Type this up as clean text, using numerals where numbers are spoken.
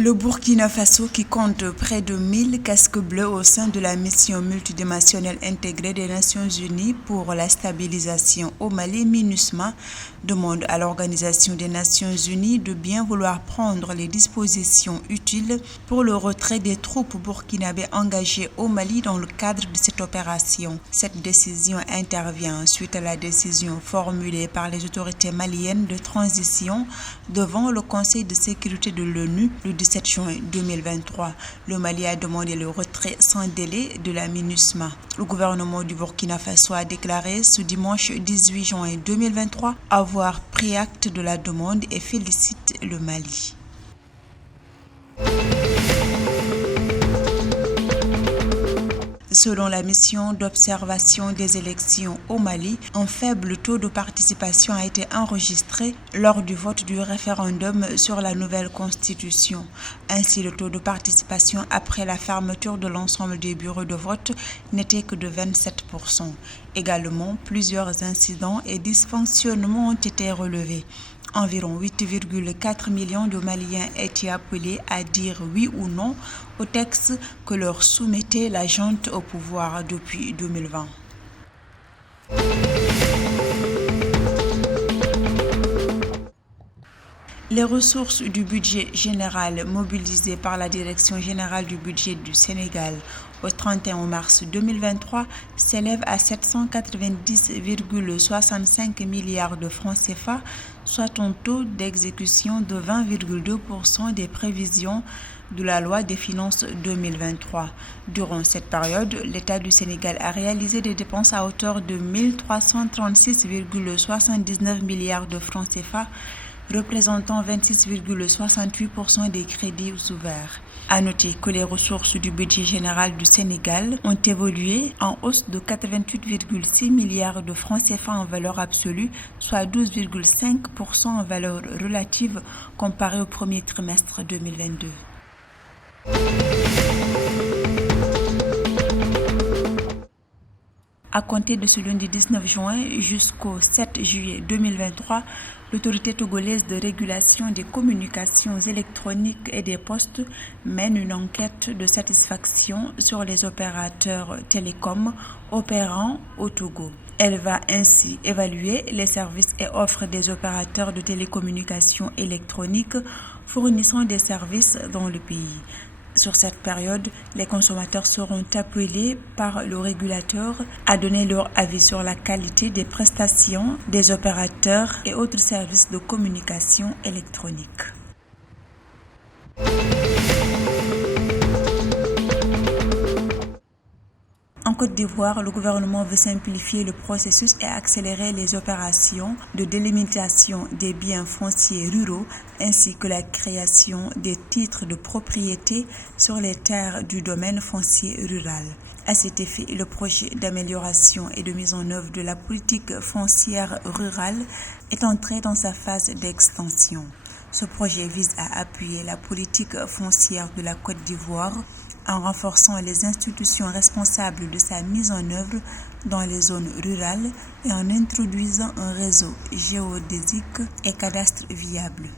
Le Burkina Faso, qui compte près de 1000 casques bleus au sein de la mission multidimensionnelle intégrée des Nations Unies pour la stabilisation au Mali, MINUSMA, demande à l'Organisation des Nations Unies de bien vouloir prendre les dispositions utiles pour le retrait des troupes burkinabées engagées au Mali dans le cadre de cette opération. Cette décision intervient suite à la décision formulée par les autorités maliennes de transition devant le Conseil de sécurité de l'ONU le 17 juin 2023. Le Mali a demandé le retrait sans délai de la MINUSMA. Le gouvernement du Burkina Faso a déclaré ce dimanche 18 juin 2023 avoir pris acte de la demande et félicite le Mali. Selon la mission d'observation des élections au Mali, un faible taux de participation a été enregistré lors du vote du référendum sur la nouvelle constitution. Ainsi, le taux de participation après la fermeture de l'ensemble des bureaux de vote n'était que de 27%. Également, plusieurs incidents et dysfonctionnements ont été relevés. Environ 8,4 millions de Maliens étaient appelés à dire oui ou non au texte que leur soumettait la junte au pouvoir depuis 2020. Les ressources du budget général mobilisées par la Direction générale du budget du Sénégal au 31 mars 2023 s'élèvent à 790,65 milliards de francs CFA, soit un taux d'exécution de 20,2% des prévisions de la loi des finances 2023. Durant cette période, l'État du Sénégal a réalisé des dépenses à hauteur de 1 336,79 milliards de francs CFA, représentant 26,68% des crédits ouverts. À noter que les ressources du budget général du Sénégal ont évolué en hausse de 88,6 milliards de francs CFA en valeur absolue, soit 12,5% en valeur relative comparé au premier trimestre 2022. À compter de ce lundi 19 juin jusqu'au 7 juillet 2023, l'autorité togolaise de régulation des communications électroniques et des postes mène une enquête de satisfaction sur les opérateurs télécoms opérant au Togo. Elle va ainsi évaluer les services et offres des opérateurs de télécommunications électroniques fournissant des services dans le pays. Sur cette période, les consommateurs seront appelés par le régulateur à donner leur avis sur la qualité des prestations des opérateurs et autres services de communication électronique. En Côte d'Ivoire, le gouvernement veut simplifier le processus et accélérer les opérations de délimitation des biens fonciers ruraux ainsi que la création des titres de propriété sur les terres du domaine foncier rural. À cet effet, le projet d'amélioration et de mise en œuvre de la politique foncière rurale est entré dans sa phase d'extension. Ce projet vise à appuyer la politique foncière de la Côte d'Ivoire en renforçant les institutions responsables de sa mise en œuvre dans les zones rurales et en introduisant un réseau géodésique et cadastre viable.